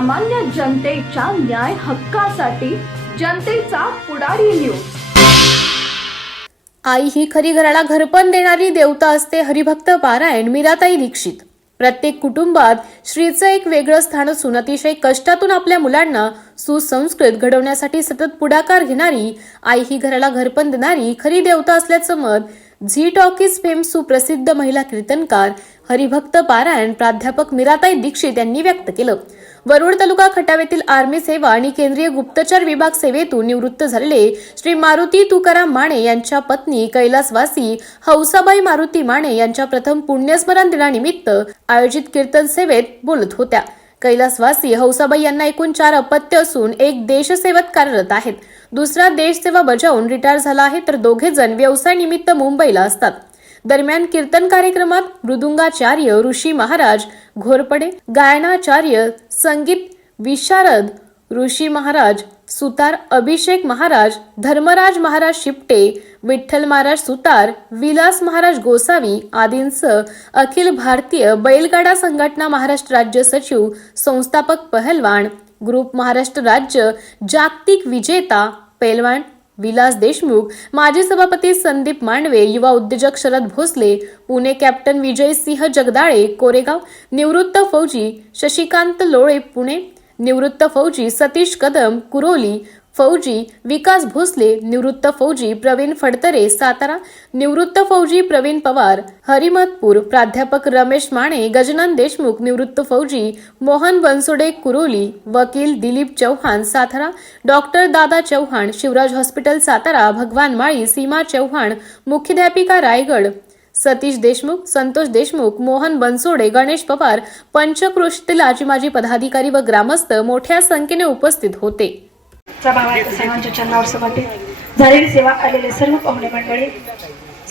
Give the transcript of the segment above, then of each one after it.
सामान्य जनतेच्या न्याय हक्कासाठी जनतेचा पुढारी न्यूज आई ही खरी घराला घरपण देणारी देवता असते हरिभक्त पारायण मीराताई दीक्षित. प्रत्येक कुटुंबात श्रीचं एक वेगळं स्थान असून अतिशय कष्टातून आपल्या मुलांना सुसंस्कृत घडवण्यासाठी सतत पुढाकार घेणारी आई ही घराला घरपण देणारी खरी देवता असल्याचं मत झी टॉकीज फेम सुप्रसिद्ध महिला कीर्तनकार हरिभक्त पारायण प्राध्यापक मीराताई दीक्षित यांनी व्यक्त केलं. वरुड तालुका खटाव्यातील आर्मी सेवा आणि केंद्रीय गुप्तचर विभाग सेवेतून निवृत्त झालेले श्री मारुती तुकाराम माने यांच्या पत्नी कैलासवासी हौसाबाई मारुती माने यांच्या प्रथम पुण्यस्मरण दिनानिमित्त आयोजित कीर्तन सेवेत बोलत होत्या. कैलासवासी हौसाबाई यांना एकूण चार अपत्य असून एक देशसेवत कार्यरत आहेत. दुसरा देशसेवा बजावून रिटायर झाला आहे तर दोघे जण व्यवसाय निमित्त मुंबईला असतात. दरम्यान कीर्तन कार्यक्रमात मृदुंगाचार्य ऋषी महाराज घोरपडे गायनाचार्य संगीत विशारद ऋषी महाराज सुतार अभिषेक महाराज धर्मराज महाराज शिपटे विठ्ठल महाराज सुतार विलास महाराज गोसावी आदींसह अखिल भारतीय बैलगाडा संघटना महाराष्ट्र राज्य सचिव संस्थापक पहलवान ग्रुप महाराष्ट्र राज्य जागतिक विजेता पैलवान विलास देशमुख माजी सभापती संदीप मांडवे युवा उद्योजक शरद भोसले पुणे कॅप्टन विजय सिंह जगदाळे कोरेगाव निवृत्त फौजी शशिकांत लोळे पुणे निवृत्त फौजी सतीश कदम कुरोली फौजी विकास भोसले निवृत्त फौजी प्रवीण फडतरे सातारा निवृत्त फौजी प्रवीण पवार हरिमतपूर प्राध्यापक रमेश माने गजनन देशमुख निवृत्त फौजी मोहन बनसोडे कुरोली वकील दिलीप चौहान सातारा डॉक्टर दादा चौहान शिवराज हॉस्पिटल सातारा भगवान माळी सीमा चौहान मुख्याध्यापिका रायगड सतीश देशमुख संतोष देशमुख मोहन बनसोडे गणेश पवार पंचक्रोशीतील आजी माजी पदाधिकारी व ग्रामस्थ मोठ्या संख्येने उपस्थित होते. सभावाच्या सर्वांच्या चरणावर समर्पित झालेली सेवा आलेले सर्व पाहुणे मंडळी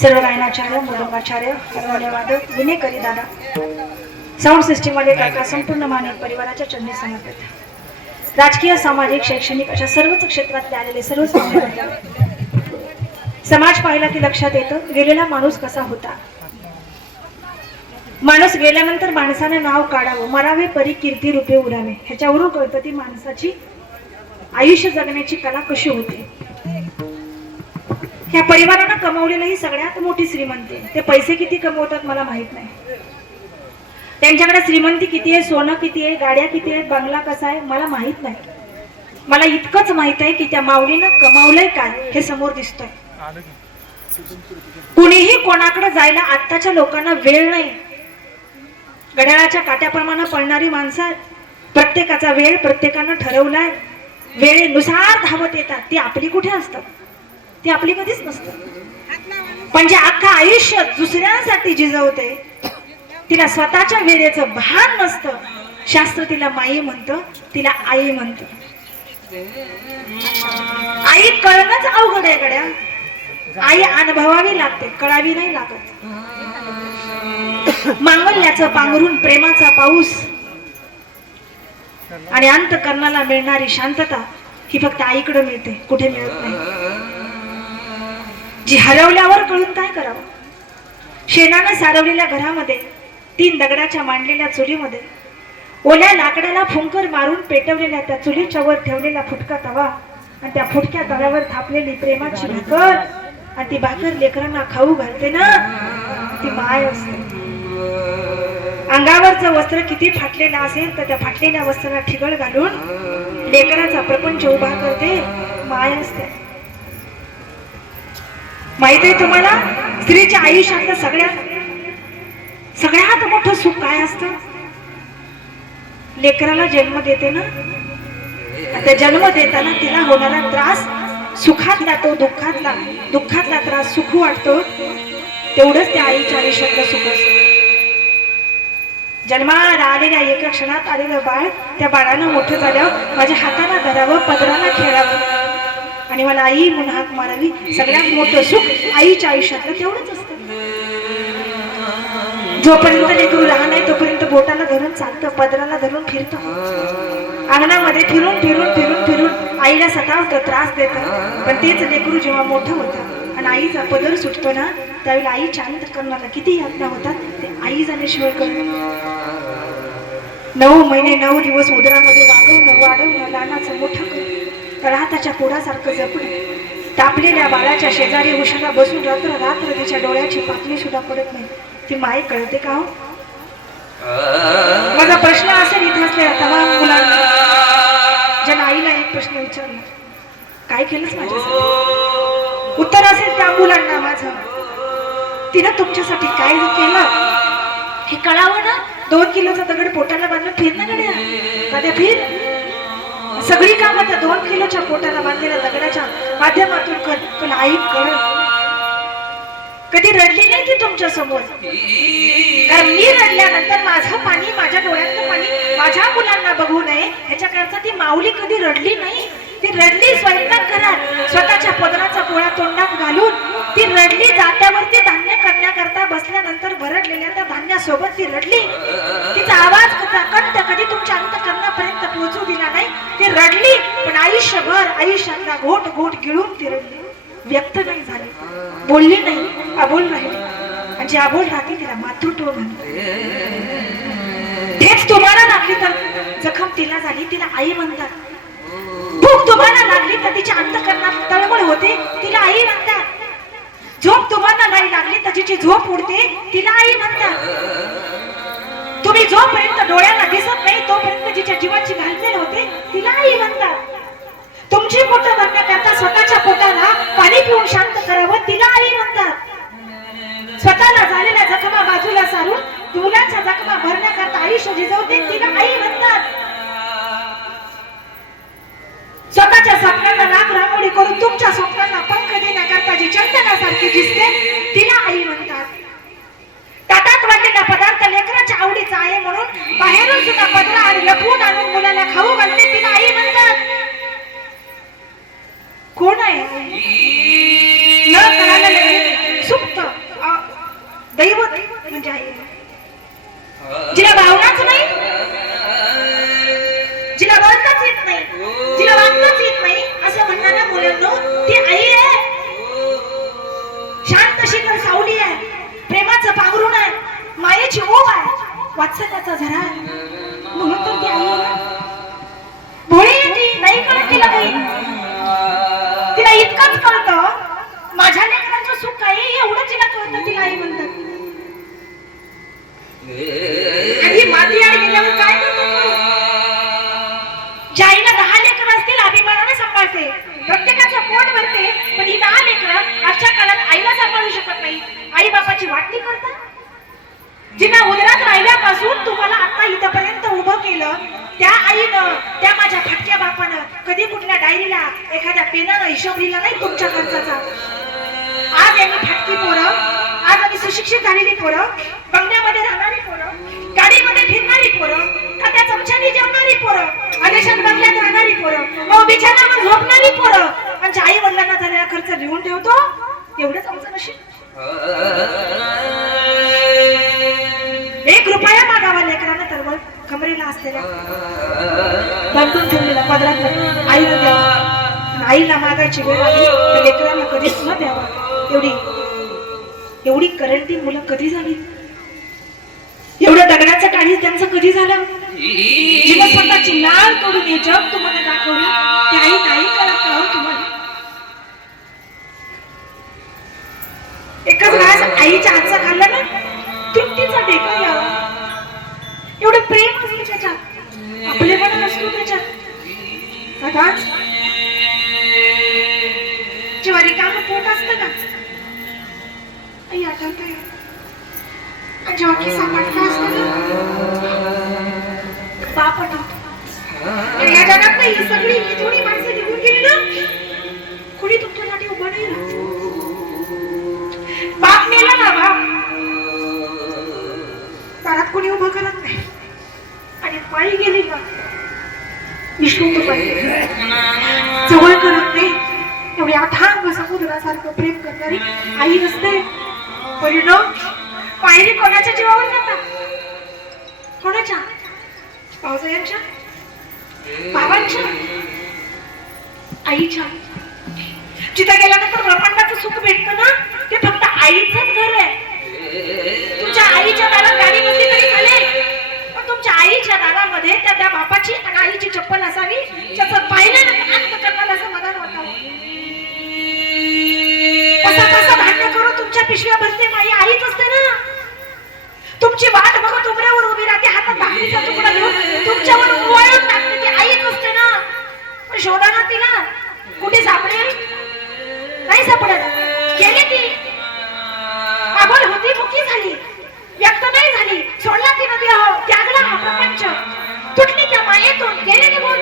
सर्व गायनाचार्य मृदंगाचार्य हरवणे वादक विनेकरी दादा. साऊंड सिस्टीम वाले काका संपूर्ण मानव परिवाराच्या चरणी समर्पित राजकीय सामाजिक शैक्षणिक अशा सर्वच क्षेत्रातले आलेले सर्व पाहुणे मंडळी. समाज पाहिला की लक्षात येतं गेलेला माणूस कसा होता? माणूस गेल्यानंतर माणसाने नाव काढावं मरावे परी कीर्ती रूपे उरावे ह्याच्यावरून कळतं ती माणसाची आयुष्य जगण्याची कला कशी होते? ह्या परिवारानं कमवलेलं ही सगळ्यात मोठी श्रीमंती. आहे. ते पैसे किती कमवतात मला माहीत नाही. त्यांच्याकडे श्रीमंती किती आहे सोनं किती आहे गाड्या किती आहेत बंगला कसा आहे मला माहीत नाही. मला इतकंच माहीत आहे की त्या माऊलीनं कमावलंय काय हे समोर दिसतंय. कुणीही कोणाकडे जायला आत्ताच्या लोकांना वेळ नाही. घड्याळाच्या काट्याप्रमाणे पडणारी माणसं आहेत. प्रत्येकाचा वेळ प्रत्येकानं ठरवलाय. वेळेनुसार धावत येतात. ती आपली कुठे असतात? ती आपली कधीच नसतात. पण जे अख्खा आयुष्य दुसऱ्यांसाठी जिजवते तिला स्वतःच्या वेळेचं भान नसतं. शास्त्र तिला माई म्हणतं तिला आई म्हणत. आई कळणंच अवघड आहे गड्या. आई अनुभवावी लागते कळावी नाही लागत. मांगल्याचं पांघरून प्रेमाचा पाऊस आणि अंतकरणाला मिळणारी शांतता ही फक्त आईकडे मिळते कुठे मिळत नाही. जी हरवल्यावर कळून काय करावं? शेणाने सारवलेल्या घरामध्ये तीन दगडाच्या मांडलेल्या चुलीमध्ये ओल्या लाकडाला फुंकर मारून पेटवलेल्या त्या चुलीच्या वर ठेवलेला फुटका तवा आणि त्या फुटक्या तव्यावर थापलेली प्रेमाची भाकर. आणि ती भाकर लेकरांना खाऊ घालते ना. ती माय असते. अंगावरचं वस्त्र किती फाटलेलं असेल तर त्या फाटलेल्या वस्त्राला ठिगळ घालून लेकराचा प्रपंच उभा करते माय असते माहीत आहे तुम्हाला? स्त्रीच्या आयुष्यातलं सगळ्यात सगळ्यात मोठं सुख काय असतं? लेकराला जन्म देते ना? आता त्या जन्म देताना तिला होणारा त्रास सुखातला तो दुःखातला दुःखातला त्रास सुख वाटतो. तेवढंच त्या आईच्या आयुष्यातलं सुख असतं. जन्माला आलेल्या एका क्षणात आलेलं बाळ त्या बाळानं मोठं झाल्यावर माझ्या हाताला धरावं पदराला खेळावं. आणि मला आई म्हणून हाक मारावी. सगळ्यात मोठं सुख आईच्या आयुष्यातलं तेवढंच असतं. जोपर्यंत लेकरू लहान आहे तोपर्यंत बोटाला धरून चालतं पदराला धरून फिरतं. अंगणामध्ये फिरून फिरून फिरून फिरून आईला सतावतं त्रास देतं. पण तेच लेकरू जेव्हा मोठं होतं आणि आईचा पदर सुटतो ना त्यावेळी आईच्या अंतकरणाला किती यातना होतात ते आई झाल्याशिवाय कळत नऊ महिने नऊ दिवस उदरामध्ये वाढवणं वाढवणं लहानाचं मोठं करणं तळहाताच्या पोडासारखं जपणं. तापलेल्या बाळाच्या शेजारी उशाला बसून रात्र रात्र तिच्या डोळ्याची पातळी सुद्धा पडत नाही. ती माय कळते का हो? माझा प्रश्न असेल इथे असलेल्या तमाम मुलांना. ज्या आईला एक प्रश्न विचारला काय केलंच माझ्यासाठी? उत्तर असेल त्या मुलांना माझं. तिनं तुमच्यासाठी काय केलं? हे कळावं ना? दोन किलोचा दगड पोटाला बांधलं फिर ना गड्या. कद्या फिर. सगळी कामं त्या दोन किलोच्या पोटाला बांधलेल्या दगडाच्या माध्यमातून कर. तुला आई कर. कधी रडली नाही ती तुमच्यासमोर कारण मी रडल्यानंतर माझं पाणी माझ्या डोळ्यातलं पाणी माझ्या मुलांना बघू नये. ह्याच्याकरता ती माऊली कधी रडली नाही? ती रडली स्वयंपाक घरात स्वतःच्या पदराचा पोळा तोंडात घालून ती रडली जात्यावरती धान्य करण्याकरता बसल्यानंतर भरडलेल्या त्या धान्यासोबत ती रडली. तिचा आवाज कंठ कधी तुमच्या अंतकरणापर्यंत पोहोचू दिला नाही. ती रडली पण आयुष्यभर आयुष्यातला घोट घोट गिळून ती रडली. व्यक्त नाही झाली. बोलली नाही अबोल राहिली. आणि जी अबोल राहते तिला मातृत्व म्हणतात. ठेच तुम्हाला लागली तर जखम तिला झाली तिला आई म्हणतात. झोप तुम्हाला लागली तर तिच्या अंतकरणात तळमळ होते तिला आई म्हणतात. झोप तुम्हाला नाही लागली तर तिची झोप उडते तिला आई म्हणतात. तुम्ही जोपर्यंत डोळ्याला दिसत नाही तोपर्यंत जिच्या जीवाची घालमेल होते तिला आई म्हणतात. तुमची पोट भरण्याकरता स्वतःच्या पोटाला पाणी पिऊन शांत करावं तिला आई म्हणतात. स्वतःला झालेल्या जखमा बाजूला सारून मुलाच्या जखमा भरण्याकरता आयुष्य झिजवते तिला आई म्हणतात. स्वतःच्या स्वप्नांना नाक रांगोळी करून तुमच्या स्वप्नांना पंख देण्याकरता जी चंदनासारखी दिसते आहे वात्सल्याचा झरा म्हणून तर ती आई आहे. भोळी आहे ती नाही कळत तिला काही तिला इतकंच कळतं. माझ्या लेकरांचं सुख काही एवढं तिला कळतं तिला आई म्हणतात. आणि माती आई गेल्यावर काय ज्या आईला दहा लेकर असतील अभिमानाने सांभाळते. प्रत्येकाचं पोट भरते पण ही दहा लेकर आजच्या काळात आईला सांभाळू शकत नाही. आई बापाची वाटणी करतात. जिना उदरात राहिल्यापासून तुम्हाला आता इथपर्यंत उभं केलं त्या आईनं त्या माझ्या फटक्या बापानं कधी कुठल्या डायरीला एखाद्या पेनानं हिशोब लिहिला नाही तुमच्या खर्चाचा आज आम्ही फटकी पोरं आज आम्ही सुशिक्षित झालेली पोरं बंगल्यामध्ये राहणारी पोरं गाडीमध्ये फिरणारी पोरं खात्या चमच्यानी जेवणारी पोरं आदेशात बंगल्यात राहणारी पोरं आईला वेळ आली तर लेकरांना कधीच न द्यावा. एवढी एवढी करंटी मुलं कधी झाली? एवढं दगडाचं काही त्यांचं कधी झालं? जिनं स्वतःची लाल करून हे जग तुम्हाला दाखवलं. ते आई नाही करत का हो तुम्हाला. एकच घास आईच्या हातचा खाल्ला ना तृप्तीचा डेका यावा एवढं प्रेम असतं त्याच्यात. आपले पण असतो त्याच्यात. आता जेव्हा रिकामं पोट असतं ना आई आठवतंय जेव्हा खिसा असतो बाप आठवतो या जगात सगळी ही थोडी माणसं निघून गेली ना. तुमच्यासाठी उभं नाही राहत बाप मेला ना बाप. दारात कोणी उभं करत नाही. आणि पायी गेली ना. निष्ठुक पायी एवढी अथांग समुद्रासारखं प्रेम करणारी आई नसते. परिणाम पायरी कोणाच्या जीवावर जातात कोणाच्या? पावसाळ्यांच्या बाबांच्या? आईच्या? जिथं गेल्यानंतर ब्रह्मांडाचं सुख भेटतं ना ते फक्त आईचंच घर आहे. तुमच्या आईच्या दारात गाडी नसली तरी चालेल. पण तुमच्या आईच्या आईची चप्पल असावी त्याचं पाहिलं ना अंत मला कसा कसा भांडण करू तुमच्या पिशव्या भरते माझी आईच असते ना. तुमची वाट बघत उमऱ्यावर उभी राहते हातात भाकरीचा तुकडा घेऊन तुमच्यावर उवाळून टाकते ती आईच असते ना. पण शोधा ना तिला. कुठे सापडेल? नाही सापडत. गेली ती. होती मुकी झाली. व्यक्त नाही झाली. सोडला तिनं देह त्यागला हा प्रपंच. तुटली त्या मायेतून. गेले निघून.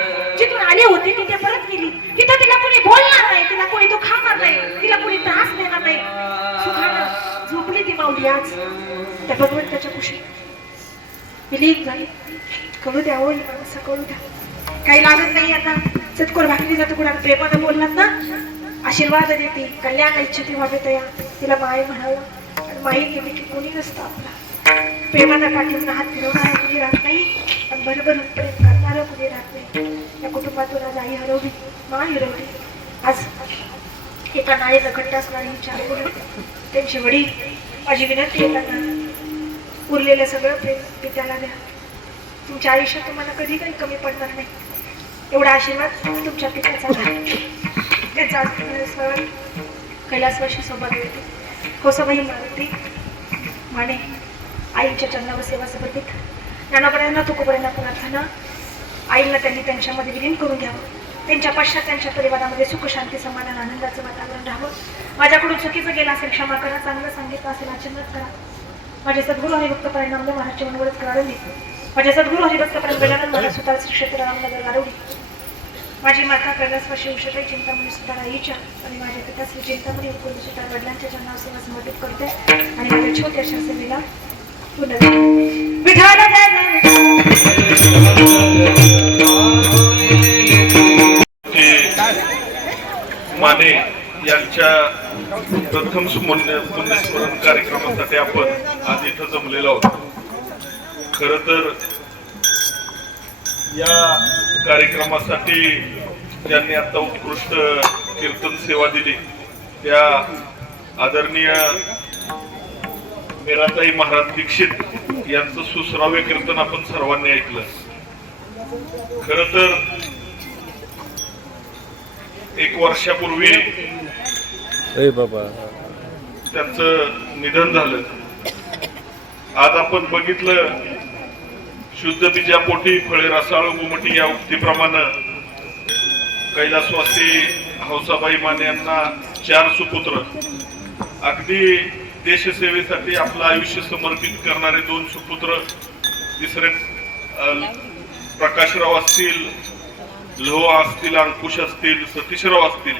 जिथून आली होती तिथे परत गेली. तिथं तिला कोणी बोलणार नाही तिला कोणी दुखावणार नाही तिला कोणी त्रास देणार नाही. सुखानं झोपली ती माऊली आज. त्या भगवंताच्या कुशी विलीन झाली. करू द्या हो माणसं करू द्या. काही लागत नाही आता. सत्कोर भाकरी जातो कुणाला प्रेमानं बोललात ना? आशीर्वाद देते कल्याण इच्छिती व्हावे तया. तिला माय म्हणावं. आणि माई केली की कोणी नसतं आपला. प्रेमानं पाठवून हात फिरवणारा कुणी राहत नाही. आणि बरोबर प्रेम करणारं कुणी राहत नाही. या कुटुंबातून आज आई हरवली मा हरवली. आज एका नाळेचा घट्ट असणारी चार मुलं त्यांचे वडील माझी विनंती आहे त्यांना उरलेलं सगळं प्रेम पित्याला द्या. तुमच्या आयुष्यात तुम्हाला कधी काही कमी पडणार नाही. एवढा आशीर्वाद तुमच्या पित्याचा त्यांचा सण कैलासवाशी सोबत होते कोसाबाई मारुती माने आईच्या चरणावर सेवा समर्पित. ज्ञानापर्यंत तुकोपर्यंत प्रार्थना आईला त्यांनी त्यांच्यामध्ये विलीन करून घ्यावं. त्यांच्या पश्चात त्यांच्या परिवारामध्ये सुख शांती समाधान आनंदाचं वातावरण राहावं. माझ्याकडून चुकीचं गेलं असेल क्षमा करा चांगलं सांगितलं असेल आचरणात करा. माझे सद्गुरू हरिभक्त परिणाम महाराज जीवनवरच करावली माझे सद्गुरू हरिभक्त परिणाम महाराज सुतार श्री क्षेत्र रामनगर गारवली माझी माता कैलासवाशी उषताई चिंतामणी सुतार आईच्या आणि माझ्या पिता श्री चिंतामणी उकुल सुतार वडिलांच्या जन्मावर सेवा समर्पित करते आणि माझ्या छोट्याशा सेवेला पुन्हा विठाला माने यांच्या प्रथम पुण्यस्मरण कार्यक्रमासाठी आपण आज इथं जमलेलो आहोत. खर तर या कार्यक्रमासाठी ज्यांनी आता उत्कृष्ट कीर्तन सेवा दिली त्या आदरणीय मेराताई महाराज दीक्षित यांचं सुसराव्य कीर्तन आपण सर्वांनी ऐकलं. खर तर एक वर्षापूर्वी बाबा. त्यांचं निधन झालं. आज आपण बघितलं शुद्ध बीजापोटी फळे रसाळ गुमटी या उक्तीप्रमाणे कैलासवासी हौसाबाई माने यांना चार सुपुत्र. अगदी देशसेवेसाठी आपलं आयुष्य समर्पित करणारे दोन सुपुत्र तिसरे प्रकाशराव असतील लोहा असतील अंकुश असतील सतीशराव असतील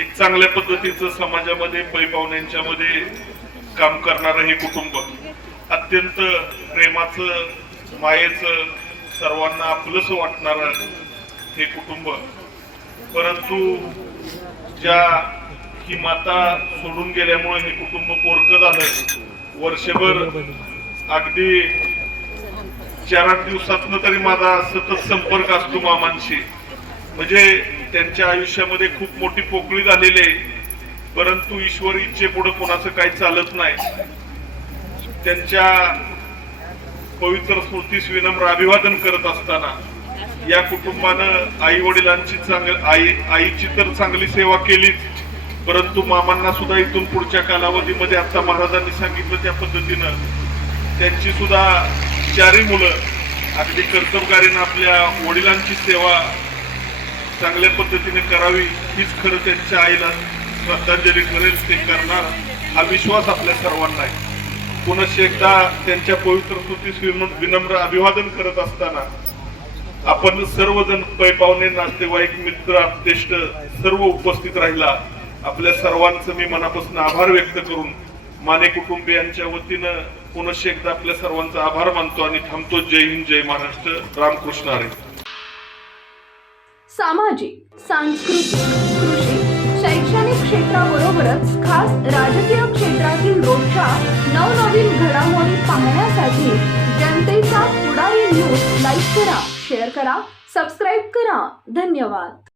एक चांगल्या पद्धतीचं समाजामध्ये पै मध्ये काम करणारं हे कुटुंब. अत्यंत प्रेमाचं मायेचं सर्वांना आपलंच वाटणारं हे कुटुंब. परंतु ज्या ही माता सोडून गेल्यामुळे हे कुटुंब पोरक झालं. वर्षभर अगदी चार आठ दिवसातनं तरी माझा सतत संपर्क असतो मामांशी. म्हणजे त्यांच्या आयुष्यामध्ये खूप मोठी पोकळी झालेली आहे. परंतु ईश्वर इच्छे पुढे कोणाचं काही चालत नाही. त्यांच्या पवित्र स्मृतीस विनम्र अभिवादन करत असताना या कुटुंबानं आई वडिलांची चांगली आई आईची तर चांगली सेवा केलीच. परंतु मामांना सुद्धा इथून पुढच्या कालावधीमध्ये आता महाराजांनी सांगितलं त्या पद्धतीनं. त्यांची सुद्धा चारही मुलं अगदी कर्तबकारीनं आपल्या वडिलांची सेवा चांगल्या पद्धतीने करावी हीच खरं त्यांच्या आईला श्रद्धांजली करेल ते करणार हा विश्वास आपल्या सर्वांना आहे. पुनश्च एकदा त्यांच्या पवित्र स्तुतीस विनम्र अभिवादन करत असताना आपण सर्वजण पै पाहुणे नातेवाईक मित्र आप्तेष्ट सर्व उपस्थित राहिला. आपल्या सर्वांचं मी मनापासून आभार व्यक्त करून माने कुटुंबियांच्या वतीनं पुनश्च एकदा आपल्या सर्वांचा आभार मानतो आणि थांबतो. जय हिंद जय महाराष्ट्र. रामकृष्ण हरे. सामाजिक सांस्कृतिक कृषी शैक्षणिक क्षेत्राबरोबरच खास राजकीय क्षेत्रातील रोजच्या नवनवीन घडामोडी पाहण्यासाठी जनतेचा पुढारी न्यूज लाईक करा शेअर करा सबस्क्राईब करा. धन्यवाद.